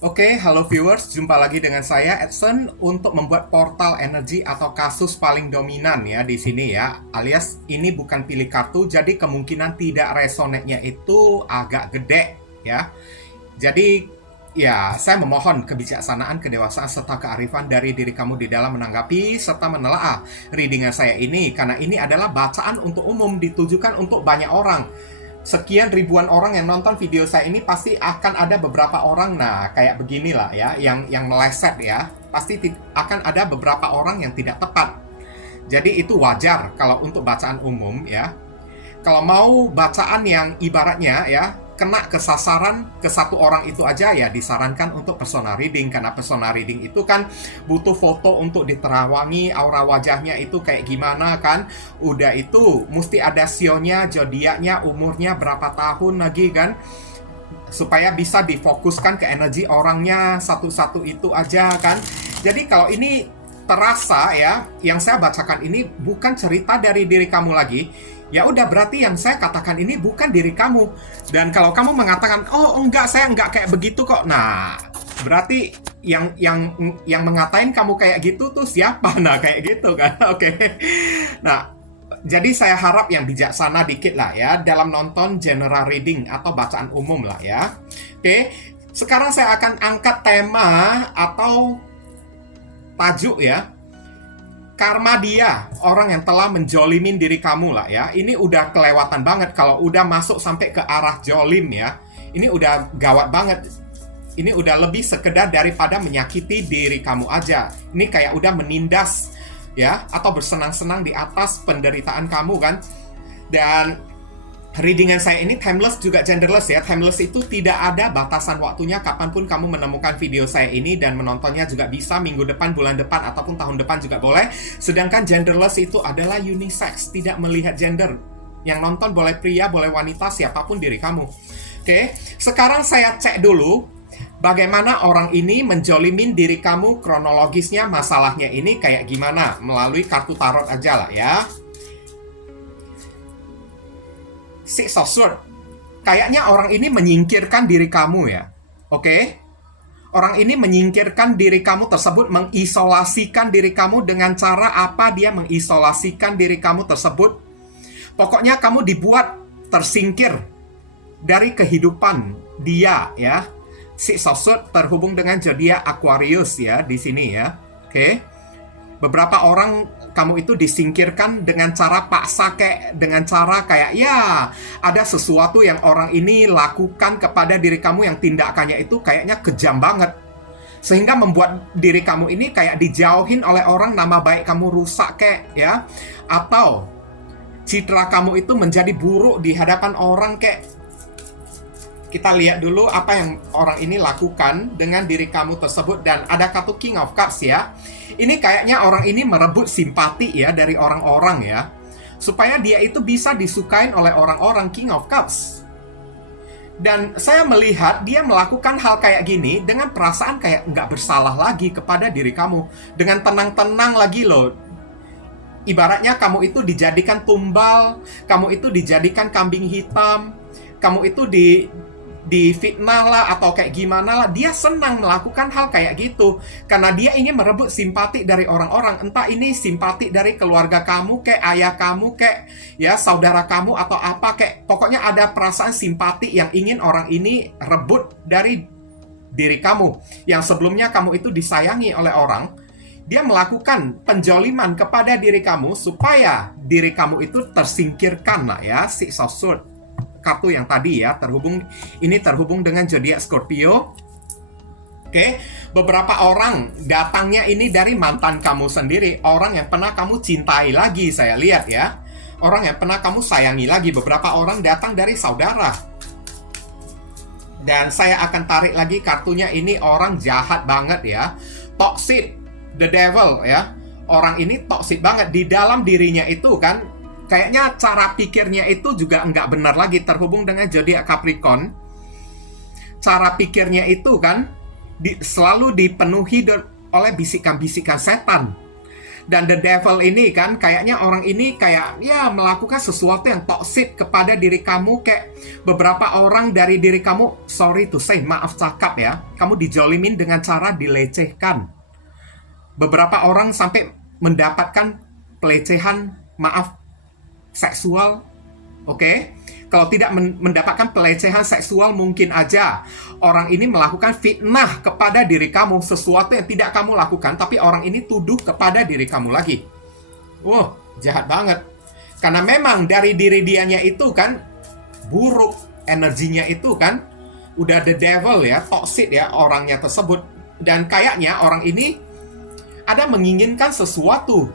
Oke, halo viewers, jumpa lagi dengan saya Edson untuk membuat portal energi atau kasus paling dominan ya di sini ya. Alias ini bukan pilih kartu, jadi kemungkinan tidak resonate-nya itu agak gede ya. Jadi ya, saya memohon kebijaksanaan, kedewasaan serta kearifan dari diri kamu di dalam menanggapi serta menelaah readingan saya ini karena ini adalah bacaan untuk umum ditujukan untuk banyak orang. Sekian ribuan orang yang nonton video saya ini pasti akan ada beberapa orang, nah kayak beginilah ya, yang meleset ya, pasti akan ada beberapa orang yang tidak tepat. Jadi itu wajar kalau untuk bacaan umum ya. Kalau mau bacaan yang ibaratnya ya kena ke sasaran ke satu orang itu aja ya disarankan untuk personal reading, karena personal reading itu kan butuh foto untuk diterawangi aura wajahnya itu kayak gimana kan, udah itu mesti ada sionya, zodiaknya, umurnya berapa tahun lagi kan, supaya bisa difokuskan ke energi orangnya satu-satu itu aja kan. Jadi kalau ini terasa ya, yang saya bacakan ini bukan cerita dari diri kamu lagi, ya udah berarti yang saya katakan ini bukan diri kamu. Dan kalau kamu mengatakan, oh enggak, saya enggak kayak begitu kok, nah berarti yang mengatain kamu kayak gitu tuh siapa? Nah kayak gitu kan. Oke. Nah, jadi saya harap yang bijaksana dikit lah ya dalam nonton general reading atau bacaan umum lah ya. Oke, sekarang saya akan angkat tema atau tajuk ya, karma dia, orang yang telah menjolimin diri kamu lah ya. Ini udah kelewatan banget kalau udah masuk sampai ke arah jolim ya. Ini udah gawat banget. Ini udah lebih sekedar daripada menyakiti diri kamu aja. Ini kayak udah menindas ya, atau bersenang-senang di atas penderitaan kamu kan. Dan readingan saya ini timeless juga genderless ya. Timeless itu tidak ada batasan waktunya, kapanpun kamu menemukan video saya ini dan menontonnya juga bisa, minggu depan, bulan depan, ataupun tahun depan juga boleh. Sedangkan genderless itu adalah unisex, tidak melihat gender. Yang nonton boleh pria, boleh wanita, siapapun diri kamu. Oke, sekarang saya cek dulu bagaimana orang ini menjolimin diri kamu, kronologisnya, masalahnya ini kayak gimana, melalui kartu tarot aja lah ya. Six of Swords. Kayaknya orang ini menyingkirkan diri kamu ya. Oke? Orang ini menyingkirkan diri kamu tersebut, mengisolasikan diri kamu. Dengan cara apa dia mengisolasikan diri kamu tersebut? Pokoknya kamu dibuat tersingkir dari kehidupan dia ya. Six of Swords terhubung dengan zodiak Aquarius ya di sini ya. Oke? Beberapa orang kamu itu disingkirkan dengan cara paksa, dengan cara kayak ya ada sesuatu yang orang ini lakukan kepada diri kamu yang tindakannya itu kayaknya kejam banget, sehingga membuat diri kamu ini kayak dijauhin oleh orang, nama baik kamu rusak ya, atau citra kamu itu menjadi buruk di hadapan orang Kita lihat dulu apa yang orang ini lakukan dengan diri kamu tersebut. Dan ada kartu King of Cups ya. Ini kayaknya orang ini merebut simpati ya dari orang-orang ya, supaya dia itu bisa disukain oleh orang-orang. King of Cups. Dan saya melihat dia melakukan hal kayak gini dengan perasaan kayak nggak bersalah lagi kepada diri kamu. Dengan tenang-tenang lagi loh. Ibaratnya kamu itu dijadikan tumbal, kamu itu dijadikan kambing hitam, kamu itu di fitnah lah atau kayak gimana lah, dia senang melakukan hal kayak gitu karena dia ingin merebut simpati dari orang-orang. Entah ini simpati dari keluarga kamu ayah kamu ya saudara kamu atau apa pokoknya ada perasaan simpati yang ingin orang ini rebut dari diri kamu. Yang sebelumnya kamu itu disayangi oleh orang, dia melakukan penjoliman kepada diri kamu supaya diri kamu itu tersingkirkan lah ya. Six of Swords, kartu yang tadi ya, terhubung dengan zodiak Scorpio. Oke, beberapa orang datangnya ini dari mantan kamu sendiri, orang yang pernah kamu cintai lagi, saya lihat ya. Orang yang pernah kamu sayangi lagi. Beberapa orang datang dari saudara. Dan saya akan tarik lagi kartunya, ini orang jahat banget ya. Toxic, the devil ya. Orang ini toxic banget di dalam dirinya itu kan. Kayaknya cara pikirnya itu juga nggak benar lagi, terhubung dengan zodiak Capricorn. Cara pikirnya itu kan selalu dipenuhi oleh bisikan-bisikan setan. Dan the devil ini kan kayaknya orang ini kayak ya melakukan sesuatu yang toksik kepada diri kamu. Kayak beberapa orang dari diri kamu, sorry to say, maaf cakap ya, kamu dijolimin dengan cara dilecehkan. Beberapa orang sampai mendapatkan pelecehan, maaf, seksual. Oke? Kalau tidak mendapatkan pelecehan seksual, mungkin aja orang ini melakukan fitnah kepada diri kamu, sesuatu yang tidak kamu lakukan, tapi orang ini tuduh kepada diri kamu lagi. Wah, jahat banget. Karena memang dari diri dianya itu kan buruk, energinya itu kan udah the devil ya, toxic ya orangnya tersebut. Dan kayaknya orang ini ada menginginkan sesuatu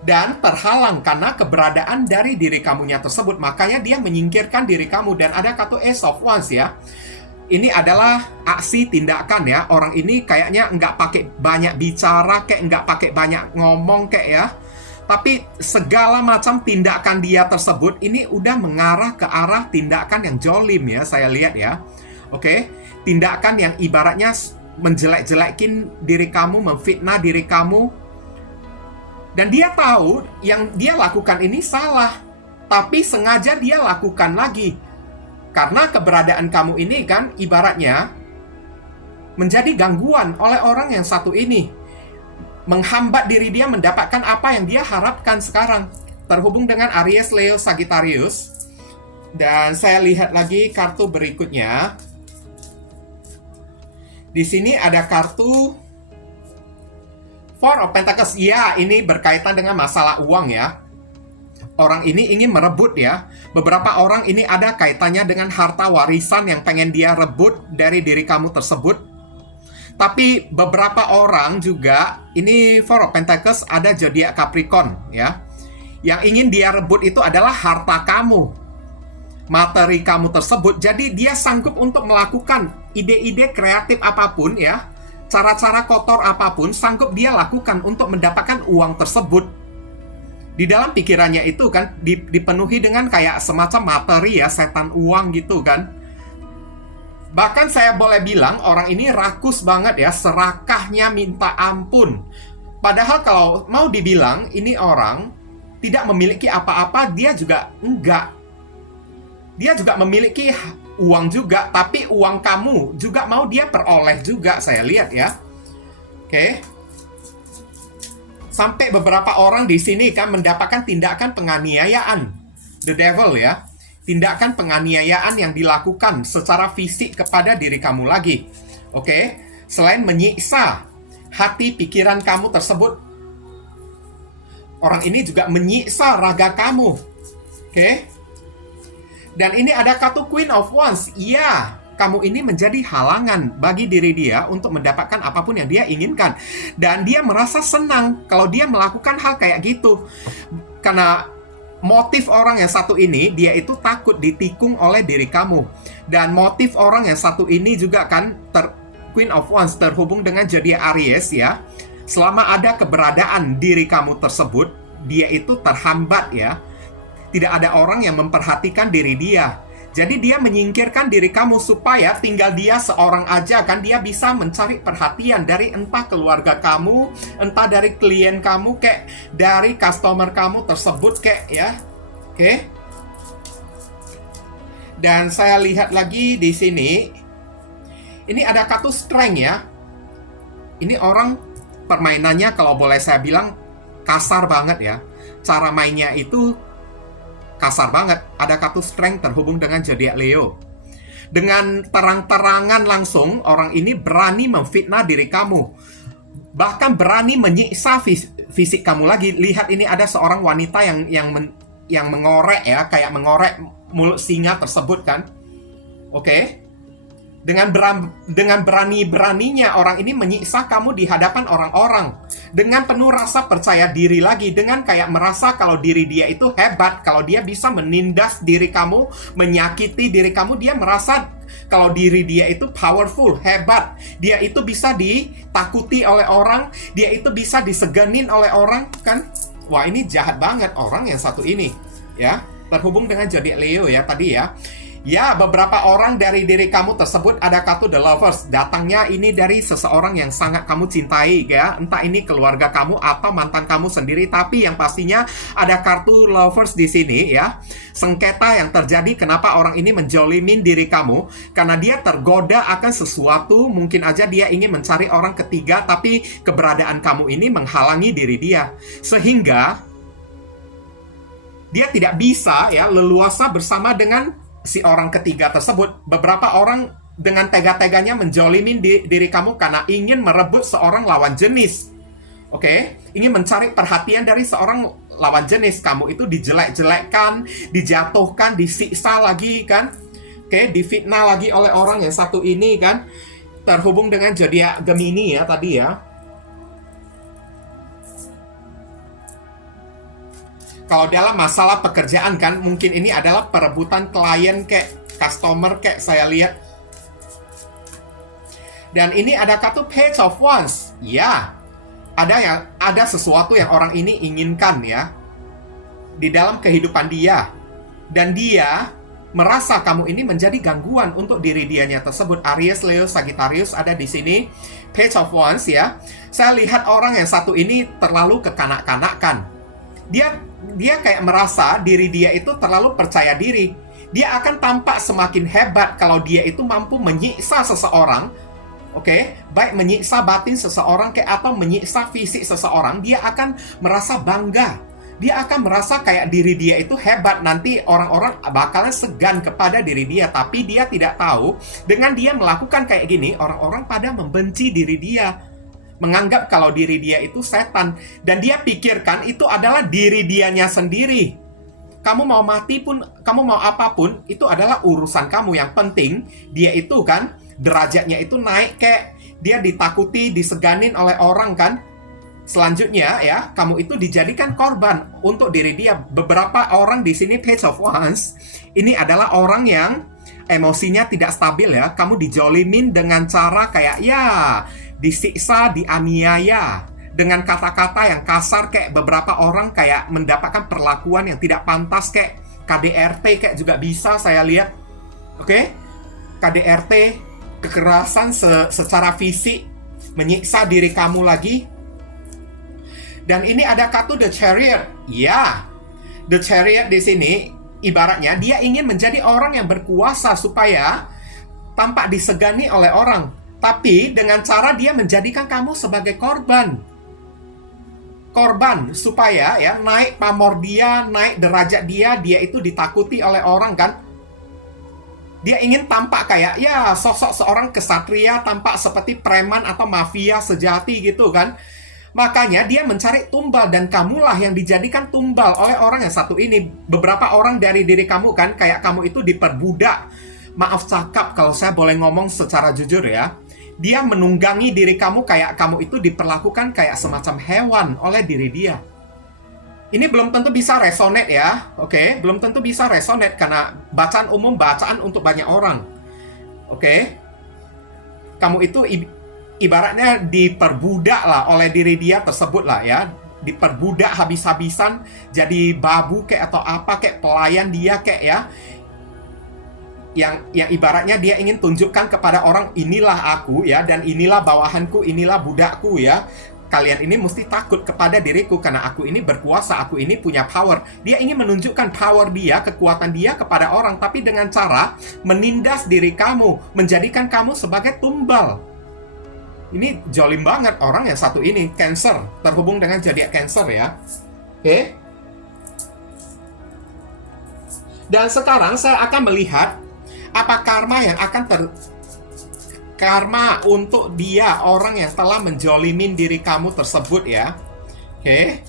dan terhalang karena keberadaan dari diri kamunya tersebut. Makanya dia menyingkirkan diri kamu. Dan ada kata Ace of Wands ya. Ini adalah aksi tindakan ya. Orang ini kayaknya nggak pakai banyak bicara, kayak nggak pakai banyak ngomong kayak ya. Tapi segala macam tindakan dia tersebut ini udah mengarah ke arah tindakan yang jolim ya, saya lihat ya. Oke, tindakan yang ibaratnya menjelek-jelekin diri kamu, memfitnah diri kamu. Dan dia tahu yang dia lakukan ini salah, tapi sengaja dia lakukan lagi. Karena keberadaan kamu ini kan ibaratnya menjadi gangguan oleh orang yang satu ini. Menghambat diri dia mendapatkan apa yang dia harapkan sekarang. Terhubung dengan Aries, Leo, Sagittarius. Dan saya lihat lagi kartu berikutnya. Di sini ada kartu Four of Pentacles. Ya, ini berkaitan dengan masalah uang ya. Orang ini ingin merebut ya. Beberapa orang ini ada kaitannya dengan harta warisan yang pengen dia rebut dari diri kamu tersebut. Tapi beberapa orang juga, ini Four of Pentacles ada zodiak Capricorn ya. Yang ingin dia rebut itu adalah harta kamu, materi kamu tersebut. Jadi dia sanggup untuk melakukan ide-ide kreatif apapun ya. Cara-cara kotor apapun sanggup dia lakukan untuk mendapatkan uang tersebut. Di dalam pikirannya itu kan dipenuhi dengan kayak semacam materi ya, setan uang gitu kan. Bahkan saya boleh bilang orang ini rakus banget ya, serakahnya minta ampun. Padahal kalau mau dibilang ini orang tidak memiliki apa-apa, dia juga enggak. Dia juga memiliki uang juga, tapi uang kamu juga mau dia peroleh juga, saya lihat ya. Oke. Sampai beberapa orang di sini kan mendapatkan tindakan penganiayaan. The devil ya. Tindakan penganiayaan yang dilakukan secara fisik kepada diri kamu lagi. Oke. Selain menyiksa hati pikiran kamu tersebut, orang ini juga menyiksa raga kamu. Oke. Dan ini ada kartu Queen of Wands. Iya, kamu ini menjadi halangan bagi diri dia untuk mendapatkan apapun yang dia inginkan. Dan dia merasa senang kalau dia melakukan hal kayak gitu. Karena motif orang yang satu ini, dia itu takut ditikung oleh diri kamu. Dan motif orang yang satu ini juga kan, Queen of Wands terhubung dengan zodiak Aries ya. Selama ada keberadaan diri kamu tersebut, dia itu terhambat ya. Tidak ada orang yang memperhatikan diri dia. Jadi dia menyingkirkan diri kamu supaya tinggal dia seorang aja kan. Dia bisa mencari perhatian dari entah keluarga kamu, entah dari klien kamu, kayak dari customer kamu tersebut kayak ya. Oke. Dan saya lihat lagi di sini. Ini ada kartu Strength ya. Ini orang permainannya kalau boleh saya bilang kasar banget ya. Cara mainnya itu kasar banget. Ada kartu Strength terhubung dengan zodiak Leo. Dengan terang-terangan langsung, orang ini berani memfitnah diri kamu. Bahkan berani menyiksa fisik kamu lagi. Lihat ini ada seorang wanita yang mengorek ya, kayak mengorek mulut singa tersebut kan. Oke. Dengan berani-beraninya orang ini menyiksa kamu di hadapan orang-orang. Dengan penuh rasa percaya diri lagi. Dengan kayak merasa kalau diri dia itu hebat. Kalau dia bisa menindas diri kamu, menyakiti diri kamu. Dia merasa kalau diri dia itu powerful, hebat. Dia itu bisa ditakuti oleh orang. Dia itu bisa disegenin oleh orang kan. Wah, ini jahat banget orang yang satu ini ya. Terhubung dengan zodiak Leo ya tadi ya. Ya, beberapa orang dari diri kamu tersebut ada kartu The Lovers. Datangnya ini dari seseorang yang sangat kamu cintai, ya. Entah ini keluarga kamu atau mantan kamu sendiri, tapi yang pastinya ada kartu Lovers di sini, ya. Sengketa yang terjadi kenapa orang ini menjolimin diri kamu, karena dia tergoda akan sesuatu, mungkin aja dia ingin mencari orang ketiga, tapi keberadaan kamu ini menghalangi diri dia. Sehingga dia tidak bisa, ya, leluasa bersama dengan si orang ketiga tersebut. Beberapa orang dengan tega-teganya menjolimin diri kamu karena ingin merebut seorang lawan jenis. Oke, ingin mencari perhatian dari seorang lawan jenis. Kamu itu dijelek-jelekkan, dijatuhkan, disiksa lagi kan. Oke, difitnah lagi oleh orang yang satu ini kan. Terhubung dengan zodiak Gemini ya tadi ya. Kalau dalam masalah pekerjaan kan, mungkin ini adalah perebutan klien kayak customer kayak saya lihat. Dan ini ada kartu Page of Wands. Ya, ada sesuatu yang orang ini inginkan ya di dalam kehidupan dia. Dan dia merasa kamu ini menjadi gangguan untuk diri dianya tersebut. Aries, Leo, Sagittarius ada di sini. Page of Wands ya. Saya lihat orang yang satu ini terlalu kekanak-kanakan. Dia kayak merasa diri dia itu terlalu percaya diri. Dia akan tampak semakin hebat kalau dia itu mampu menyiksa seseorang. Oke, baik menyiksa batin seseorang atau menyiksa fisik seseorang, dia akan merasa bangga. Dia akan merasa kayak diri dia itu hebat. Nanti orang-orang bakalan segan kepada diri dia. Tapi dia tidak tahu, dengan dia melakukan kayak gini, orang-orang pada membenci diri dia, menganggap kalau diri dia itu setan. Dan dia pikirkan itu adalah diri dianya sendiri. Kamu mau mati pun, kamu mau apapun, itu adalah urusan kamu. Yang penting, dia itu kan, derajatnya itu naik kayak dia ditakuti, diseganin oleh orang kan. Selanjutnya ya, kamu itu dijadikan korban untuk diri dia. Beberapa orang di sini Page of Wands, ini adalah orang yang emosinya tidak stabil ya. Kamu dijolimin dengan cara kayak ya, disiksa, dianiaya dengan kata-kata yang kasar, kayak beberapa orang kayak mendapatkan perlakuan yang tidak pantas kayak KDRT kayak juga bisa saya lihat. Oke? KDRT, kekerasan secara fisik, menyiksa diri kamu lagi. Dan ini ada kartu The Chariot. Ya, The Chariot di sini ibaratnya dia ingin menjadi orang yang berkuasa supaya tampak disegani oleh orang. Tapi dengan cara dia menjadikan kamu sebagai korban. Korban supaya ya naik pamor dia, naik derajat dia itu ditakuti oleh orang kan. Dia ingin tampak kayak ya sosok seorang kesatria, tampak seperti preman atau mafia sejati gitu kan. Makanya dia mencari tumbal, dan kamulah yang dijadikan tumbal oleh orang yang satu ini. Beberapa orang dari diri kamu kan, kayak kamu itu diperbudak. Maaf cakap kalau saya boleh ngomong secara jujur ya. Dia menunggangi diri kamu kayak kamu itu diperlakukan kayak semacam hewan oleh diri dia. Ini belum tentu bisa resonate ya, oke? Belum tentu bisa resonate karena bacaan umum, bacaan untuk banyak orang. Oke? Kamu itu ibaratnya diperbudak lah oleh diri dia tersebut lah ya. Diperbudak habis-habisan, jadi babu kayak atau apa kayak pelayan dia kayak ya. Yang ibaratnya dia ingin tunjukkan kepada orang, inilah aku ya, dan inilah bawahanku, inilah budakku ya. Kalian ini mesti takut kepada diriku karena aku ini berkuasa, aku ini punya power. Dia ingin menunjukkan power dia, kekuatan dia kepada orang, tapi dengan cara menindas diri kamu, menjadikan kamu sebagai tumbal. Ini jolim banget orang yang satu ini, Cancer, terhubung dengan zodiak Cancer ya. Oke. Dan sekarang saya akan melihat apa karma yang akan karma untuk dia, orang yang telah menjolimin diri kamu tersebut ya. Oke.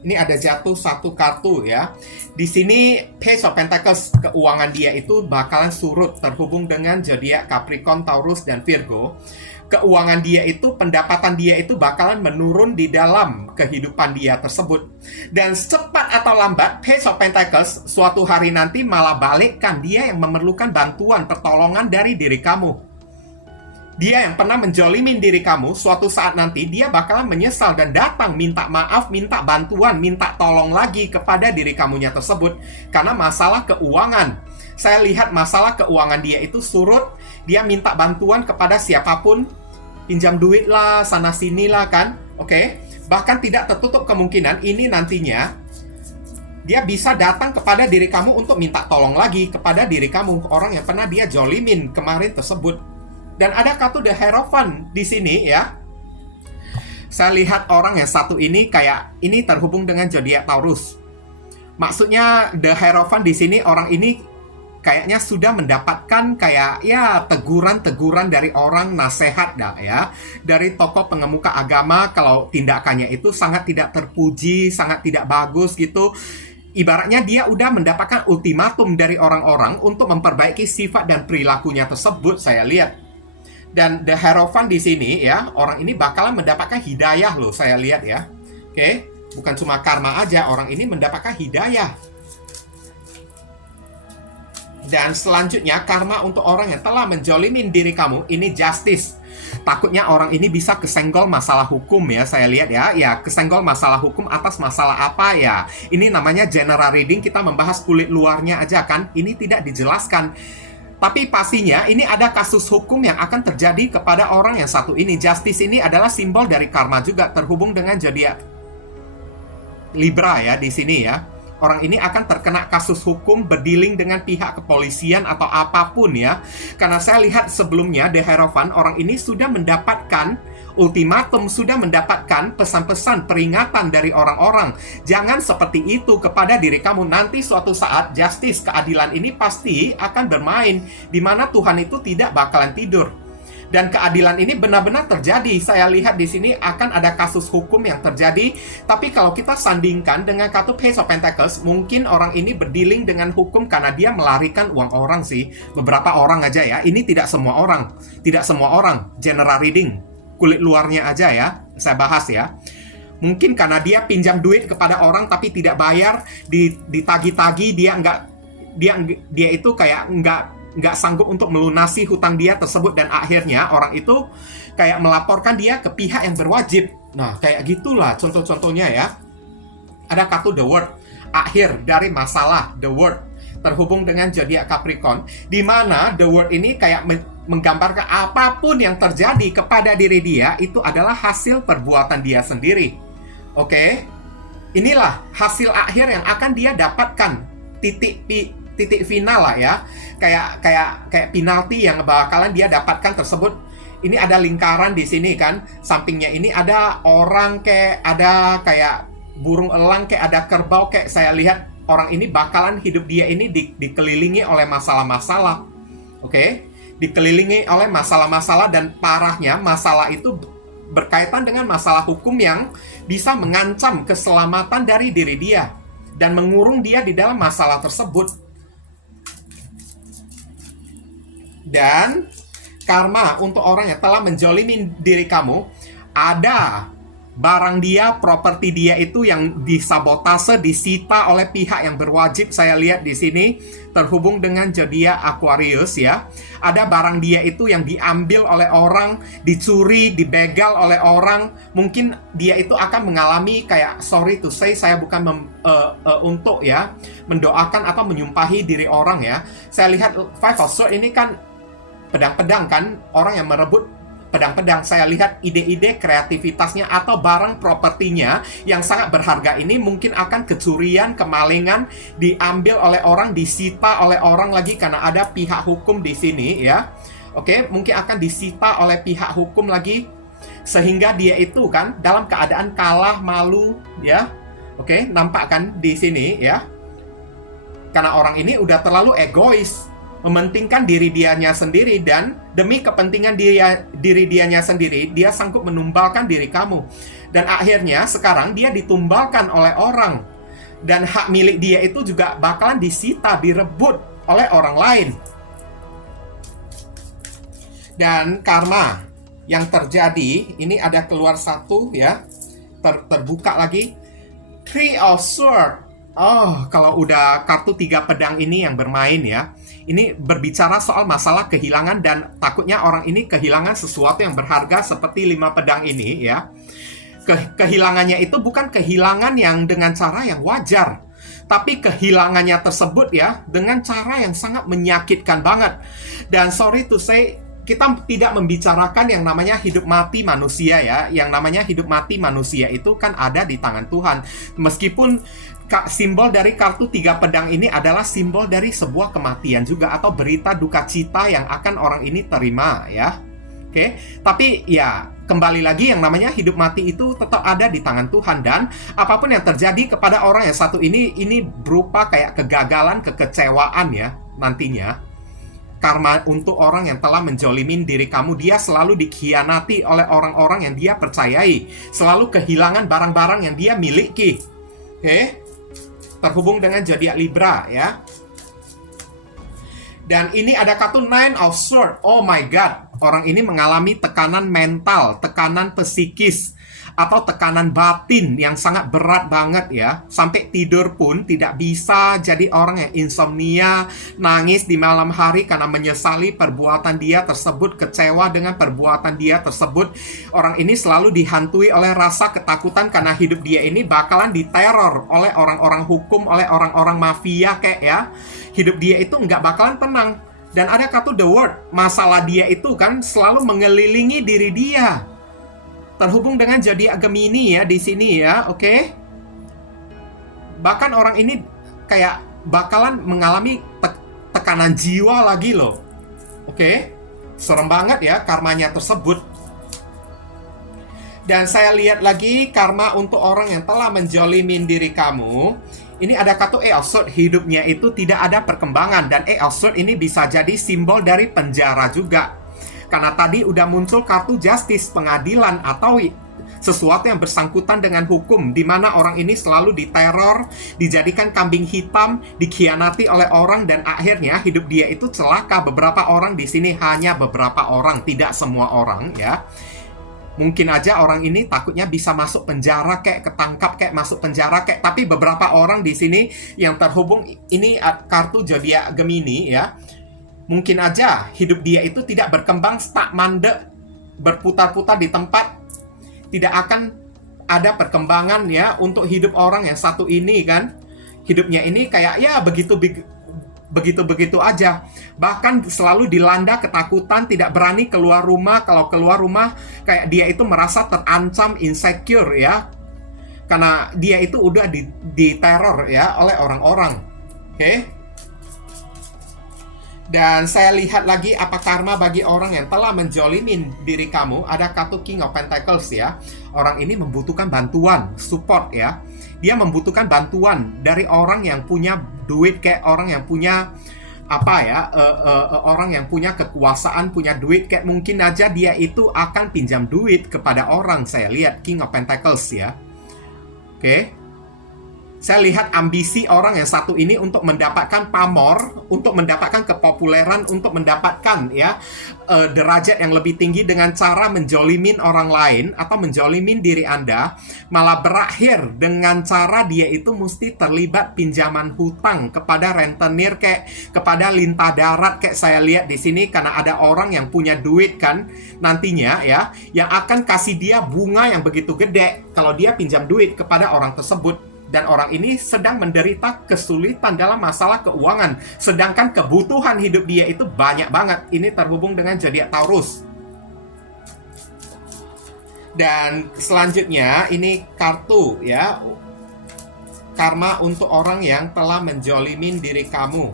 Ini ada jatuh satu kartu ya. Di sini Page of Pentacles, keuangan dia itu bakalan surut, terhubung dengan zodiak Capricorn, Taurus, dan Virgo. Keuangan dia itu, pendapatan dia itu bakalan menurun di dalam kehidupan dia tersebut. Dan cepat atau lambat, Page of Pentacles suatu hari nanti malah balikkan dia yang memerlukan bantuan, pertolongan dari diri kamu. Dia yang pernah menjolimin diri kamu, suatu saat nanti dia bakalan menyesal dan datang minta maaf, minta bantuan, minta tolong lagi kepada diri kamunya tersebut. Karena masalah keuangan. Saya lihat masalah keuangan dia itu surut, dia minta bantuan kepada siapapun, pinjam duit lah, sana sini lah kan, oke? Bahkan tidak tertutup kemungkinan ini nantinya dia bisa datang kepada diri kamu untuk minta tolong lagi kepada diri kamu, orang yang pernah dia jolimin kemarin tersebut. Dan ada kartu The Hierophant di sini ya. Saya lihat orang yang satu ini kayak ini terhubung dengan zodiak Taurus. Maksudnya The Hierophant di sini, orang ini kayaknya sudah mendapatkan kayak ya teguran-teguran dari orang, nasihat dah ya, dari tokoh pengemuka agama kalau tindakannya itu sangat tidak terpuji, sangat tidak bagus gitu. Ibaratnya dia udah mendapatkan ultimatum dari orang-orang untuk memperbaiki sifat dan perilakunya tersebut, saya lihat. Dan The Hierophant di sini ya, orang ini bakalan mendapatkan hidayah loh, saya lihat ya. Oke, bukan cuma karma aja, orang ini mendapatkan hidayah. Dan selanjutnya, karma untuk orang yang telah menjolimin diri kamu, ini justice. Takutnya orang ini bisa kesenggol masalah hukum ya, saya lihat ya. Ya, kesenggol masalah hukum atas masalah apa ya. Ini namanya general reading, kita membahas kulit luarnya aja kan. Ini tidak dijelaskan. Tapi pastinya ini ada kasus hukum yang akan terjadi kepada orang yang satu ini. Justice ini adalah simbol dari karma juga, terhubung dengan zodiak Libra ya di sini ya. Orang ini akan terkena kasus hukum, berdealing dengan pihak kepolisian atau apapun ya. Karena saya lihat sebelumnya The Hierophant, orang ini sudah mendapatkan ultimatum, sudah mendapatkan pesan-pesan peringatan dari orang-orang. Jangan seperti itu kepada diri kamu. Nanti suatu saat justice, keadilan ini pasti akan bermain, di mana Tuhan itu tidak bakalan tidur. Dan keadilan ini benar-benar terjadi. Saya lihat di sini akan ada kasus hukum yang terjadi. Tapi kalau kita sandingkan dengan kartu Page of Pentacles, mungkin orang ini berdealing dengan hukum karena dia melarikan uang orang sih. Beberapa orang aja ya. Ini tidak semua orang. Tidak semua orang. General reading. Kulit luarnya aja ya. Saya bahas ya. Mungkin karena dia pinjam duit kepada orang tapi tidak bayar, ditagi-tagi, dia itu kayak nggak sanggup untuk melunasi hutang dia tersebut, dan akhirnya orang itu kayak melaporkan dia ke pihak yang berwajib. Nah, kayak gitulah contoh-contohnya ya. Ada kartu The World, akhir dari masalah, The World, terhubung dengan zodiak Capricorn, di mana The World ini kayak menggambarkan apapun yang terjadi kepada diri dia itu adalah hasil perbuatan dia sendiri. Oke? Inilah hasil akhir yang akan dia dapatkan, titik final lah ya. Kayak penalti yang bakalan dia dapatkan tersebut. Ini ada lingkaran di sini kan. Sampingnya ini ada orang, kayak ada kayak burung elang, kayak ada kerbau, kayak saya lihat orang ini bakalan hidup dia ini dikelilingi oleh masalah-masalah. Oke? Dikelilingi oleh masalah-masalah, dan parahnya masalah itu berkaitan dengan masalah hukum yang bisa mengancam keselamatan dari diri dia dan mengurung dia di dalam masalah tersebut. Dan karma untuk orang yang telah menjolimin diri kamu, ada barang dia, properti dia itu yang disabotase, disita oleh pihak yang berwajib. Saya lihat di sini terhubung dengan zodiak Aquarius ya. Ada barang dia itu yang diambil oleh orang, dicuri, dibegal oleh orang. Mungkin dia itu akan mengalami kayak, sorry to say, saya bukan untuk ya mendoakan atau menyumpahi diri orang ya. Saya lihat Five of Swords ini kan pedang-pedang kan, orang yang merebut pedang-pedang. Saya lihat ide-ide kreativitasnya atau barang propertinya yang sangat berharga ini mungkin akan kecurian, kemalingan, diambil oleh orang, disita oleh orang lagi karena ada pihak hukum di sini ya. Oke, mungkin akan disita oleh pihak hukum lagi sehingga dia itu kan dalam keadaan kalah, malu ya. Oke, nampak kan di sini ya. Karena orang ini udah terlalu egois, mementingkan diri dianya sendiri, dan demi kepentingan diri dianya sendiri, dia sanggup menumbalkan diri kamu. Dan akhirnya sekarang dia ditumbalkan oleh orang. Dan hak milik dia itu juga bakalan disita, direbut oleh orang lain. Dan karma yang terjadi, ini ada keluar satu ya, terbuka lagi. Three of Swords. Oh, kalau udah kartu 3 pedang ini yang bermain ya. Ini berbicara soal masalah kehilangan, dan takutnya orang ini kehilangan sesuatu yang berharga seperti 5 pedang ini ya. Kehilangannya itu bukan kehilangan yang dengan cara yang wajar. tapi kehilangannya tersebut ya dengan cara yang sangat menyakitkan banget. Dan sorry to say, kita tidak membicarakan yang namanya hidup mati manusia ya. Yang namanya hidup mati manusia itu kan ada di tangan Tuhan. Meskipun simbol dari kartu 3 pedang ini adalah simbol dari sebuah kematian juga, atau berita duka cita yang akan orang ini terima ya. Oke, tapi ya kembali lagi yang namanya hidup mati itu tetap ada di tangan Tuhan. Dan apapun yang terjadi kepada orang yang satu ini berupa kayak kegagalan, kekecewaan ya nantinya. Karma untuk orang yang telah menjolimin diri kamu. Dia selalu dikhianati oleh orang-orang yang dia percayai, selalu kehilangan barang-barang yang dia miliki. Oke, terhubung dengan zodiak Libra ya. Dan ini ada kartu Nine of Swords. Oh my God, orang ini mengalami tekanan mental, tekanan psikis, atau tekanan batin yang sangat berat banget ya. Sampai tidur pun tidak bisa, jadi orang yang insomnia, nangis di malam hari karena menyesali perbuatan dia tersebut, kecewa dengan perbuatan dia tersebut. Orang ini selalu dihantui oleh rasa ketakutan karena hidup dia ini bakalan diteror oleh orang-orang hukum, oleh orang-orang mafia kayak ya. Hidup dia itu nggak bakalan tenang. Dan ada kartu The World. Masalah dia itu kan selalu mengelilingi diri dia. Terhubung dengan zodiak Gemini ya di sini ya, oke? Bahkan orang ini kayak bakalan mengalami tekanan jiwa lagi loh. Oke? Serem banget ya karmanya tersebut. Dan saya lihat lagi karma untuk orang yang telah menjolimin diri kamu. Ini ada kartu Ace of Swords, hidupnya itu tidak ada perkembangan. Dan Ace of Swords ini bisa jadi simbol dari penjara juga. Karena tadi udah muncul kartu Justice, pengadilan, atau sesuatu yang bersangkutan dengan hukum, di mana orang ini selalu diteror, dijadikan kambing hitam, dikhianati oleh orang, dan akhirnya hidup dia itu celaka. Beberapa orang di sini, hanya beberapa orang, tidak semua orang ya. Mungkin aja orang ini takutnya bisa masuk penjara kayak, ketangkap kayak, masuk penjara kayak. Tapi beberapa orang di sini yang terhubung, ini kartu zodiak Gemini ya. Mungkin aja hidup dia itu tidak berkembang, stuck, mandek, berputar-putar di tempat. Tidak akan ada perkembangan ya untuk hidup orang yang satu ini kan. Hidupnya ini kayak ya begitu aja. Bahkan selalu dilanda ketakutan, tidak berani keluar rumah. Kalau keluar rumah kayak dia itu merasa terancam, insecure ya. Karena dia itu udah diteror ya oleh orang-orang. Oke. Dan saya lihat lagi apa karma bagi orang yang telah menjolimin diri kamu. Ada kartu King of Pentacles ya. Orang ini membutuhkan bantuan, support ya. Dia membutuhkan bantuan dari orang yang punya duit, kayak orang yang punya orang yang punya kekuasaan, punya duit, kayak mungkin aja dia itu akan pinjam duit kepada orang. Saya lihat King of Pentacles ya. Oke. Saya lihat ambisi orang yang satu ini untuk mendapatkan pamor, untuk mendapatkan kepopuleran, untuk mendapatkan ya derajat yang lebih tinggi dengan cara menjolimin orang lain atau menjolimin diri Anda, malah berakhir dengan cara dia itu mesti terlibat pinjaman hutang kepada rentenir, kayak kepada lintah darat, kayak saya lihat di sini. Karena ada orang yang punya duit kan nantinya ya, yang akan kasih dia bunga yang begitu gede kalau dia pinjam duit kepada orang tersebut. Dan orang ini sedang menderita kesulitan dalam masalah keuangan, sedangkan kebutuhan hidup dia itu banyak banget. Ini terhubung dengan zodiak Taurus. Dan selanjutnya ini kartu ya, karma untuk orang yang telah menjolimin diri kamu.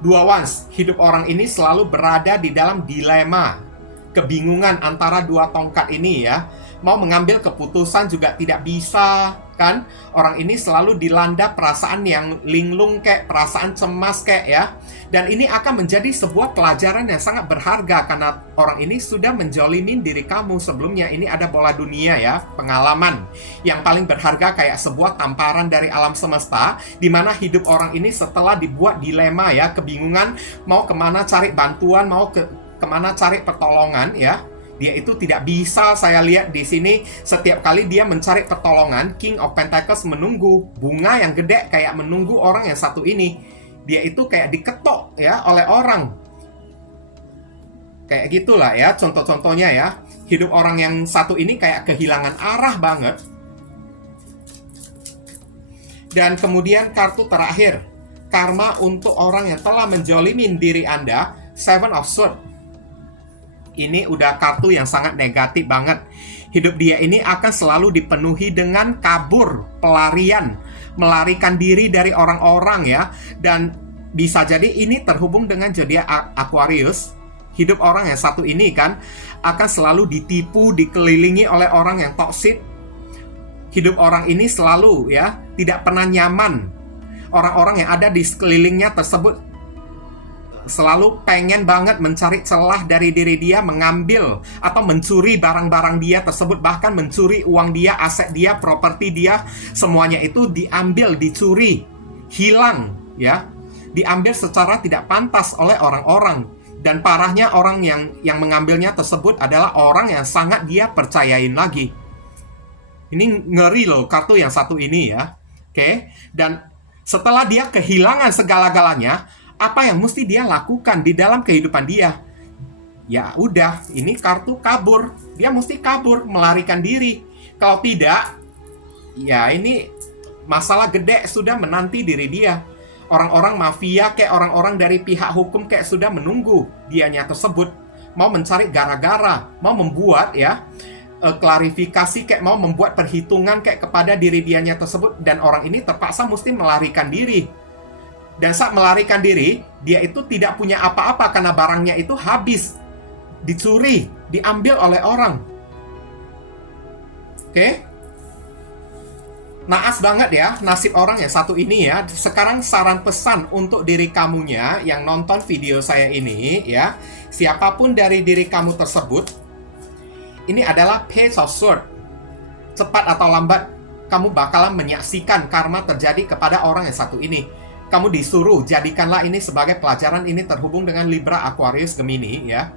Dua Wands, hidup orang ini selalu berada di dalam dilema, kebingungan antara dua tongkat ini ya. Mau mengambil keputusan juga tidak bisa kan. Orang ini selalu dilanda perasaan yang linglung, kayak perasaan cemas kayak ya. Dan ini akan menjadi sebuah pelajaran yang sangat berharga karena orang ini sudah menjolimin diri kamu sebelumnya. Ini ada bola dunia ya, pengalaman yang paling berharga, kayak sebuah tamparan dari alam semesta, di mana hidup orang ini setelah dibuat dilema ya, kebingungan mau kemana cari bantuan, mau kemana cari pertolongan ya. Dia itu tidak bisa. Saya lihat di sini setiap kali dia mencari pertolongan, King of Pentacles menunggu bunga yang gede, kayak menunggu orang yang satu ini. Dia itu kayak diketok ya oleh orang. Kayak gitulah ya contoh-contohnya ya. Hidup orang yang satu ini kayak kehilangan arah banget. Dan kemudian kartu terakhir, karma untuk orang yang telah menjolimin diri Anda, Seven of Swords. Ini udah kartu yang sangat negatif banget. Hidup dia ini akan selalu dipenuhi dengan kabur, pelarian, melarikan diri dari orang-orang ya. Dan bisa jadi ini terhubung dengan zodiak Aquarius. Hidup orang yang satu ini kan akan selalu ditipu, dikelilingi oleh orang yang toksik. Hidup orang ini selalu ya tidak pernah nyaman. Orang-orang yang ada di sekelilingnya tersebut selalu pengen banget mencari celah dari diri dia, mengambil atau mencuri barang-barang dia tersebut, bahkan mencuri uang dia, aset dia, properti dia, semuanya itu diambil, dicuri, hilang ya, diambil secara tidak pantas oleh orang-orang. Dan parahnya orang yang mengambilnya tersebut adalah orang yang sangat dia percayain lagi. Ini ngeri loh kartu yang satu ini ya. Oke, dan setelah dia kehilangan segala-galanya, apa yang mesti dia lakukan di dalam kehidupan dia? Ya udah, ini kartu kabur. Dia mesti kabur, melarikan diri. Kalau tidak, ya ini masalah gede sudah menanti diri dia. Orang-orang mafia kayak orang-orang dari pihak hukum kayak sudah menunggu dianya tersebut. Mau mencari gara-gara, mau membuat ya klarifikasi, kayak mau membuat perhitungan kayak kepada diri dianya tersebut. Dan orang ini terpaksa mesti melarikan diri. Dan saat melarikan diri, dia itu tidak punya apa-apa karena barangnya itu habis, dicuri, diambil oleh orang. Oke? Naas banget ya nasib orang yang satu ini ya. Sekarang saran pesan untuk diri kamunya yang nonton video saya ini ya. Siapapun dari diri kamu tersebut, ini adalah Page of Swords. Cepat atau lambat, kamu bakalan menyaksikan karma terjadi kepada orang yang satu ini. Kamu disuruh, jadikanlah ini sebagai pelajaran. Ini terhubung dengan Libra, Aquarius, Gemini ya.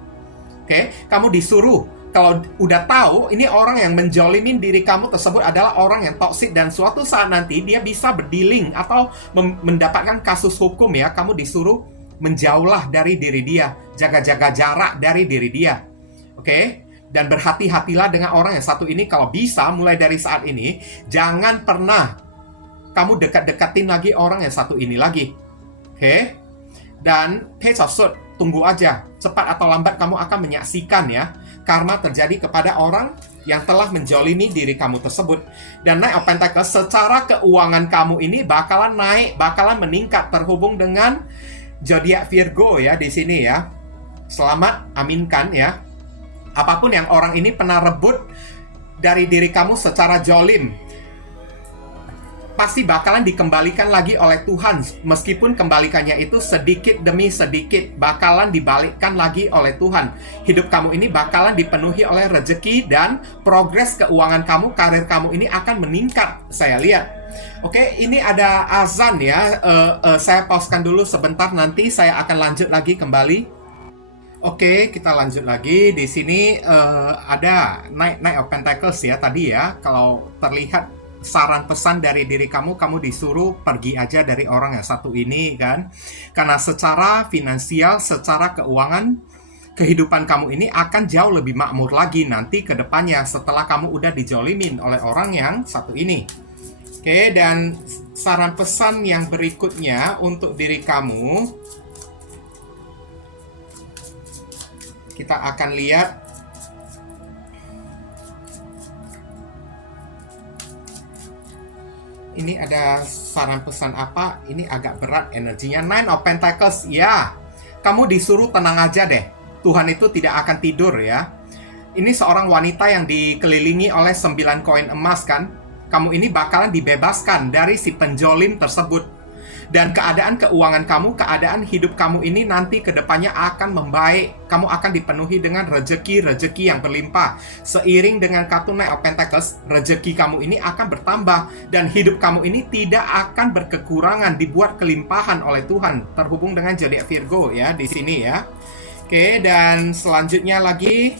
Oke, kamu disuruh. Kalau udah tahu, ini orang yang menjolimin diri kamu tersebut adalah orang yang toksik. Dan suatu saat nanti dia bisa berdealing atau mendapatkan kasus hukum ya. Kamu disuruh menjauhlah dari diri dia. Jaga-jaga jarak dari diri dia. Oke? Dan berhati-hatilah dengan orang yang satu ini. Kalau bisa, mulai dari saat ini, jangan pernah kamu dekat-dekatin lagi orang yang satu ini lagi. Oke? Dan Page of Swords, tunggu aja. Cepat atau lambat kamu akan menyaksikan ya, karma terjadi kepada orang yang telah menjolimi diri kamu tersebut. Dan Knight of Pentacles, secara keuangan kamu ini bakalan naik, bakalan meningkat, terhubung dengan zodiak Virgo ya di sini ya. Selamat, aminkan ya. Apapun yang orang ini pernah rebut dari diri kamu secara jolim, pasti bakalan dikembalikan lagi oleh Tuhan. Meskipun kembalikannya itu sedikit demi sedikit, bakalan dibalikkan lagi oleh Tuhan. Hidup kamu ini bakalan dipenuhi oleh rezeki, dan progres keuangan kamu, karir kamu ini akan meningkat, saya lihat. Oke, ini ada azan ya. Saya pauskan dulu sebentar, nanti saya akan lanjut lagi kembali. Oke, kita lanjut lagi. Di sini ada Knight of Pentacles ya tadi ya. Kalau terlihat saran pesan dari diri kamu, kamu disuruh pergi aja dari orang yang satu ini kan. Karena secara finansial, secara keuangan, kehidupan kamu ini akan jauh lebih makmur lagi nanti ke depannya setelah kamu udah dijolimin oleh orang yang satu ini. Oke, dan saran pesan yang berikutnya untuk diri kamu, kita akan lihat. Ini ada saran pesan apa? Ini agak berat energinya. Nine of Pentacles. Ya, kamu disuruh tenang aja deh. Tuhan itu tidak akan tidur ya. Ini seorang wanita yang dikelilingi oleh 9 koin emas kan. Kamu ini bakalan dibebaskan dari si penjolim tersebut. Dan keadaan keuangan kamu, keadaan hidup kamu ini nanti ke depannya akan membaik. Kamu akan dipenuhi dengan rezeki-rezeki yang berlimpah. Seiring dengan kartu Knight of Pentacles, rezeki kamu ini akan bertambah. Dan hidup kamu ini tidak akan berkekurangan, dibuat kelimpahan oleh Tuhan. Terhubung dengan zodiak Virgo ya, di sini ya. Oke, dan selanjutnya lagi,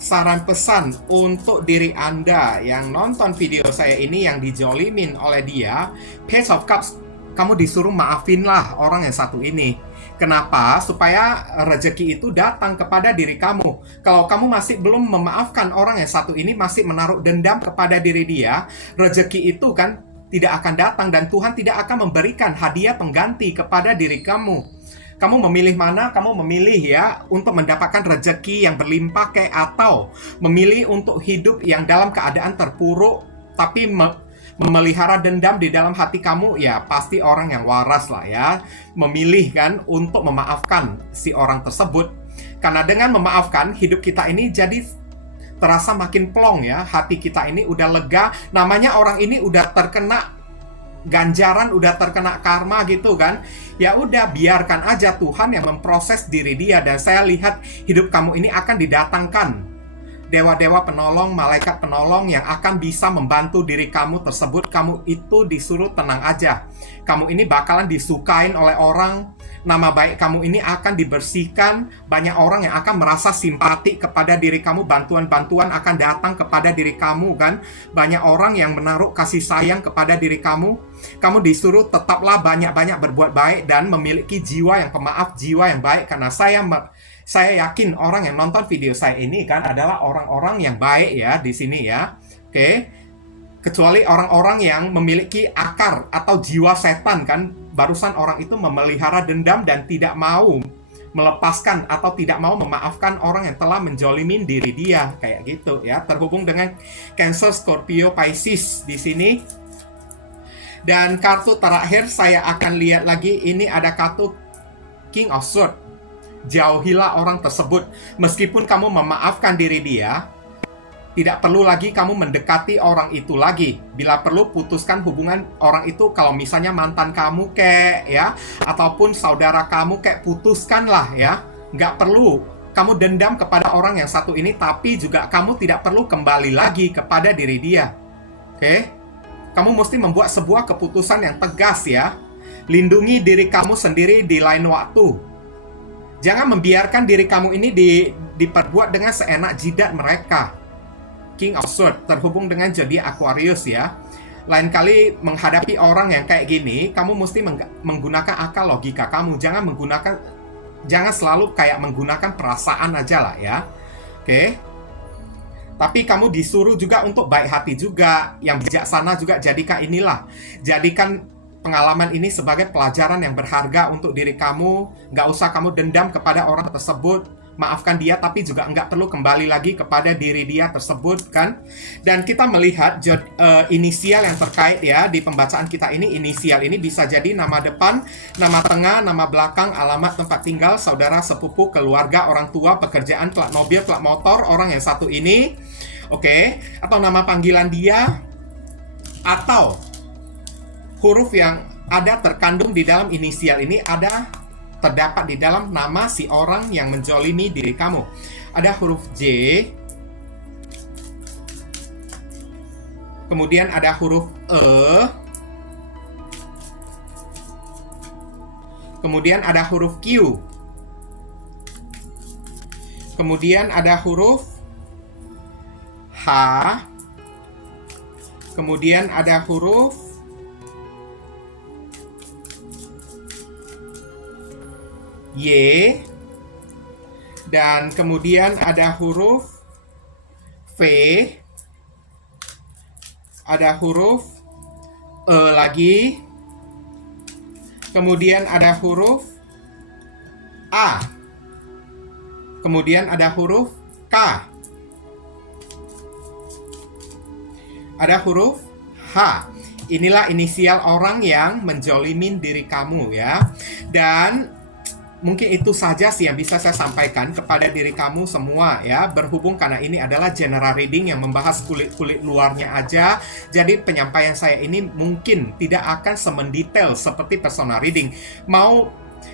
saran pesan untuk diri Anda yang nonton video saya ini yang dijolimin oleh dia. Page of Cups, kamu disuruh maafinlah orang yang satu ini. Kenapa? Supaya rezeki itu datang kepada diri kamu. Kalau kamu masih belum memaafkan orang yang satu ini, masih menaruh dendam kepada diri dia, rezeki itu kan tidak akan datang dan Tuhan tidak akan memberikan hadiah pengganti kepada diri kamu. Kamu memilih mana? Kamu memilih ya untuk mendapatkan rezeki yang berlimpah atau memilih untuk hidup yang dalam keadaan terpuruk tapi memelihara dendam di dalam hati kamu. Ya pasti orang yang waras lah ya, memilih kan untuk memaafkan si orang tersebut. Karena dengan memaafkan, hidup kita ini jadi terasa makin plong ya. Hati kita ini udah lega. Namanya orang ini udah terkena ganjaran, udah terkena karma gitu kan. Ya udah, biarkan aja Tuhan yang memproses diri dia. Dan saya lihat hidup kamu ini akan didatangkan dewa-dewa penolong, malaikat penolong yang akan bisa membantu diri kamu tersebut. Kamu itu disuruh tenang aja. Kamu ini bakalan disukain oleh orang. Nama baik kamu ini akan dibersihkan. Banyak orang yang akan merasa simpati kepada diri kamu. Bantuan-bantuan akan datang kepada diri kamu kan. Banyak orang yang menaruh kasih sayang kepada diri kamu. Kamu disuruh tetaplah banyak-banyak berbuat baik dan memiliki jiwa yang pemaaf, jiwa yang baik. Karena saya yakin orang yang nonton video saya ini kan adalah orang-orang yang baik ya di sini ya. Oke. Kecuali orang-orang yang memiliki akar atau jiwa setan kan. Barusan orang itu memelihara dendam dan tidak mau melepaskan atau tidak mau memaafkan orang yang telah menjolimin diri dia. Kayak gitu ya. Terhubung dengan Cancer, Scorpio, Pisces di sini. Dan kartu terakhir saya akan lihat lagi. Ini ada kartu King of Swords. Jauhilah orang tersebut. Meskipun kamu memaafkan diri dia, tidak perlu lagi kamu mendekati orang itu lagi. Bila perlu, putuskan hubungan orang itu. Kalau misalnya mantan kamu kek ya, ataupun saudara kamu kek, putuskanlah ya. Nggak perlu kamu dendam kepada orang yang satu ini, tapi juga kamu tidak perlu kembali lagi kepada diri dia. Oke? Kamu mesti membuat sebuah keputusan yang tegas ya. Lindungi diri kamu sendiri di lain waktu. Jangan membiarkan diri kamu ini diperbuat dengan seenak jidat mereka. King of Swords terhubung dengan zodiak Aquarius ya. Lain kali menghadapi orang yang kayak gini, kamu mesti menggunakan akal logika kamu. Jangan selalu kayak menggunakan perasaan aja lah ya. Oke. Tapi kamu disuruh juga untuk baik hati juga. Yang bijaksana juga. Jadikan pengalaman ini sebagai pelajaran yang berharga untuk diri kamu. Nggak usah kamu dendam kepada orang tersebut. Maafkan dia, tapi juga nggak perlu kembali lagi kepada diri dia tersebut kan. Dan kita melihat inisial yang terkait ya. Di pembacaan kita ini, inisial ini bisa jadi nama depan, nama tengah, nama belakang, alamat tempat tinggal, saudara, sepupu, keluarga, orang tua, pekerjaan, plat mobil, plat motor, orang yang satu ini. Oke. Atau nama panggilan dia, atau huruf yang ada terkandung di dalam inisial ini terdapat di dalam nama si orang yang menjolimi diri kamu. Ada huruf J, kemudian ada huruf E, kemudian ada huruf Q, kemudian ada huruf H, kemudian ada huruf Y, dan kemudian ada huruf V, ada huruf E lagi, kemudian ada huruf A, kemudian ada huruf K, ada huruf H. Inilah inisial orang yang menjolimin diri kamu ya. Dan mungkin itu saja sih yang bisa saya sampaikan kepada diri kamu semua ya. Berhubung karena ini adalah general reading yang membahas kulit-kulit luarnya aja. Jadi penyampaian saya ini mungkin tidak akan semendetail seperti personal reading.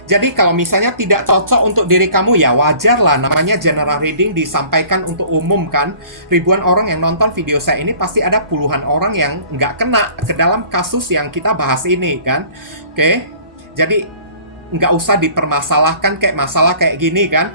Jadi kalau misalnya tidak cocok untuk diri kamu ya wajar lah. Namanya general reading disampaikan untuk umum kan. Ribuan orang yang nonton video saya ini pasti ada puluhan orang yang nggak kena ke dalam kasus yang kita bahas ini kan. Oke. Jadi nggak usah dipermasalahkan kayak masalah kayak gini kan.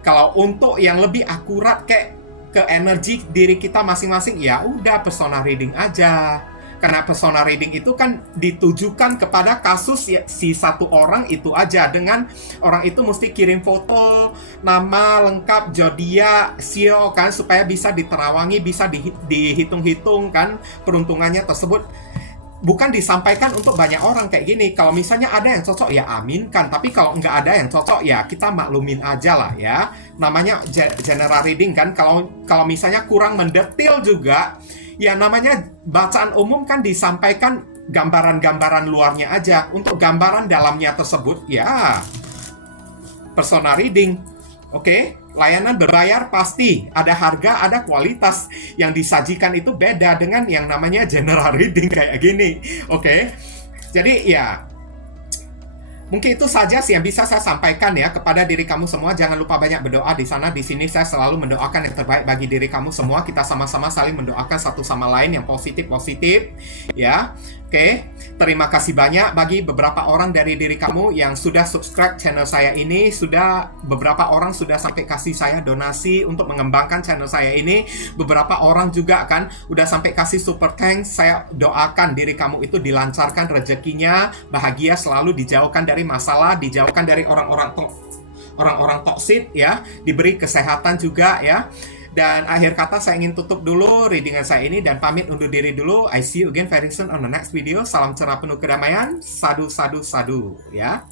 Kalau untuk yang lebih akurat kayak ke energi diri kita masing-masing, ya udah personal reading aja. Karena persona reading itu kan ditujukan kepada kasus ya, si satu orang itu aja. Dengan orang itu mesti kirim foto, nama lengkap, zodiak, sio kan, supaya bisa diterawangi, bisa dihitung-hitung kan peruntungannya tersebut. Bukan disampaikan untuk banyak orang kayak gini. Kalau misalnya ada yang cocok ya aminkan, tapi kalau nggak ada yang cocok ya kita maklumin aja lah ya. Namanya general reading kan. Kalau misalnya kurang mendetil juga, ya namanya bacaan umum kan disampaikan gambaran-gambaran luarnya aja. Untuk gambaran dalamnya tersebut ya persona reading. Oke, layanan berbayar pasti ada harga, ada kualitas. Yang disajikan itu beda dengan yang namanya general reading kayak gini. Oke, jadi ya mungkin itu saja sih yang bisa saya sampaikan ya kepada diri kamu semua. Jangan lupa banyak berdoa di sana. Di sini saya selalu mendoakan yang terbaik bagi diri kamu semua. Kita sama-sama saling mendoakan satu sama lain yang positif-positif ya. Oke, terima kasih banyak bagi beberapa orang dari diri kamu yang sudah subscribe channel saya ini. Beberapa orang sudah sampai kasih saya donasi untuk mengembangkan channel saya ini. Beberapa orang juga kan udah sampai kasih super thanks. Saya doakan diri kamu itu dilancarkan rezekinya, bahagia selalu, dijauhkan dari masalah, dijauhkan dari orang-orang toksik ya, diberi kesehatan juga ya. Dan akhir kata saya ingin tutup dulu readingan saya ini dan pamit undur diri dulu. I see you again very soon on the next video. Salam cerah penuh kedamaian. Sadu, sadu, sadu ya.